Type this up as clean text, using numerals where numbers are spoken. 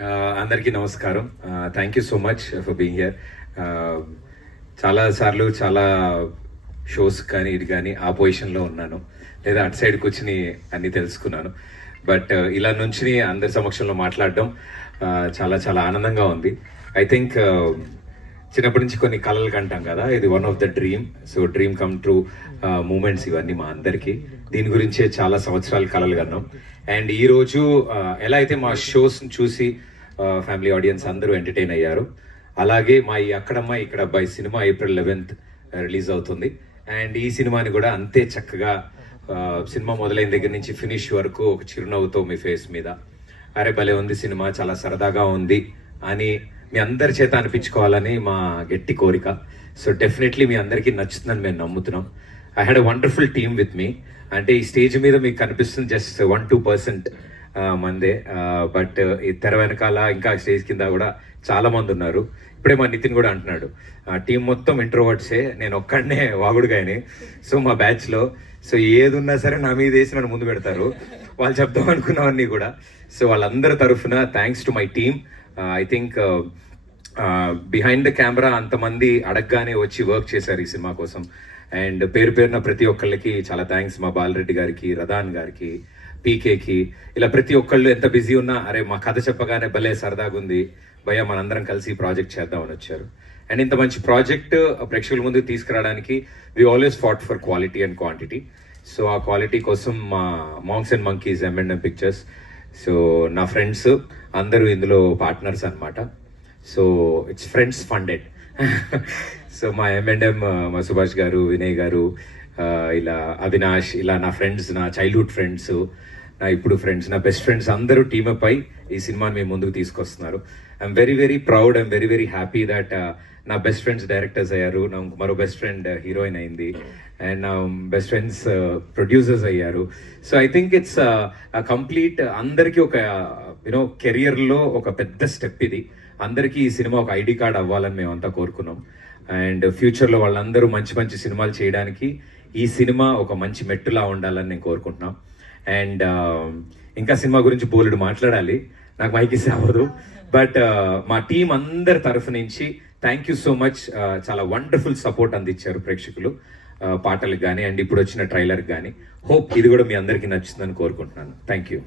అందరికీ నమస్కారం. Thank you so much for being here. చాలాసార్లు చాలా షోస్ కానీ ఇది కానీ ఆ పొజిషన్లో ఉన్నాను, లేదా అటు సైడ్ కూర్చుని అన్నీ తెలుసుకున్నాను. బట్ ఇలా నుంచి అందరి సమక్షంలో మాట్లాడడం చాలా చాలా ఆనందంగా ఉంది. ఐ థింక్ చిన్నప్పటి నుంచి కొన్ని కళలు కంటాం కదా, ఇది one of the dream. So dream come true moments ఇవన్నీ మా అందరికీ. దీని గురించే చాలా సంవత్సరాలు కళలు కన్నాం. అండ్ ఈరోజు ఎలా అయితే మా షోస్ని చూసి ఫ్యామిలీ ఆడియన్స్ అందరూ ఎంటర్టైన్ అయ్యారు, అలాగే మా ఈ అక్కడమ్మ ఇక్కడ అబ్బాయి సినిమా April 11th రిలీజ్ అవుతుంది. అండ్ ఈ సినిమాని కూడా అంతే చక్కగా సినిమా మొదలైన దగ్గర నుంచి ఫినిష్ వరకు ఒక చిరునవ్వుతో మీ ఫేస్ మీద అరే భలే ఉంది సినిమా, చాలా సరదాగా ఉంది అని మీ అందరి చేత అనిపించుకోవాలని మా గట్టి కోరిక. సో డెఫినెట్లీ మీ అందరికీ నచ్చుతుందని మేము నమ్ముతున్నాం. I had a wonderful team with me. అంటే ఈ స్టేజ్ మీద మీకు కనిపిస్తుంది జస్ట్ 1-2% మందే, బట్ ఈ తెర వెనకాల ఇంకా స్టేజ్ కింద కూడా చాలా మంది ఉన్నారు. ఇప్పుడే మా నితిన్ కూడా అంటున్నాడు, టీం మొత్తం ఇంట్రోవర్ట్సే, నేను ఒక్కడనే వాగుడుగాయని. సో మా బ్యాచ్లో సో ఏది ఉన్నా సరే నా మీద వేసి నన్ను ముందు పెడతారు, వాళ్ళు చెప్దాం అనుకున్నవన్నీ కూడా. సో వాళ్ళందరి తరఫున thanks to my team. I think behind the camera అంతమంది అడగగానే వచ్చి వర్క్ చేశారు ఈ సినిమా కోసం. అండ్ పేరు పేరున ప్రతి ఒక్కళ్ళకి చాలా థ్యాంక్స్. మా బాలరెడ్డి గారికి, రదాన్ గారికి, పీకేకి, ఇలా ప్రతి ఒక్కళ్ళు ఎంత బిజీ ఉన్నా అరే మా కథ చెప్పగానే భలే సరదాగా ఉంది భయ్య, మనందరం కలిసి ప్రాజెక్ట్ చేద్దామని వచ్చారు. అండ్ ఇంత మంచి ప్రాజెక్ట్ ప్రేక్షకుల ముందుకు తీసుకురావడానికి we always fought for quality and quantity. So ఆ క్వాలిటీ కోసం మా monks and monkeys M&M pictures, so నా ఫ్రెండ్స్ అందరూ ఇందులో పార్ట్నర్స్ అనమాట. So it's friends funded. So మా M&M, మా సుభాష్ గారు, వినయ్ గారు, ఇలా అవినాష్, ఇలా నా ఫ్రెండ్స్, నా చైల్డ్హుడ్ ఫ్రెండ్స్, నా ఇప్పుడు ఫ్రెండ్స్, నా బెస్ట్ ఫ్రెండ్స్ అందరూ టీమప్ అయి ఈ సినిమాని మేము ముందుకు తీసుకొస్తున్నారు. I'm very very proud, I'm very very happy that నా బెస్ట్ ఫ్రెండ్స్ డైరెక్టర్స్ అయ్యారు, నా మరో బెస్ట్ ఫ్రెండ్ హీరోయిన్ అయింది, అండ్ నా బెస్ట్ ఫ్రెండ్స్ ప్రొడ్యూసర్స్ అయ్యారు. So I think it's complete అందరికీ ఒక యూనో కెరియర్లో ఒక పెద్ద స్టెప్ ఇది. అందరికీ ఈ సినిమా ఒక ఐడి కార్డ్ అవ్వాలని మేమంతా కోరుకున్నాం. అండ్ ఫ్యూచర్లో వాళ్ళందరూ మంచి మంచి సినిమాలు చేయడానికి ఈ సినిమా ఒక మంచి మెట్టులా ఉండాలని నేను కోరుకుంటున్నాం. అండ్ ఇంకా సినిమా గురించి బోలెడు మాట్లాడాలి, నాకు మైక్ ఇస్తే అవ్వదు. బట్ మా టీం అందరి తరఫు నుంచి థ్యాంక్ యూ సో మచ్. చాలా వండర్ఫుల్ సపోర్ట్ అందించారు ప్రేక్షకులు పాటలకు కానీ అండ్ ఇప్పుడు వచ్చిన ట్రైలర్కి కానీ. హోప్ ఇది కూడా మీ అందరికీ నచ్చుతుందని కోరుకుంటున్నాను. Thank you.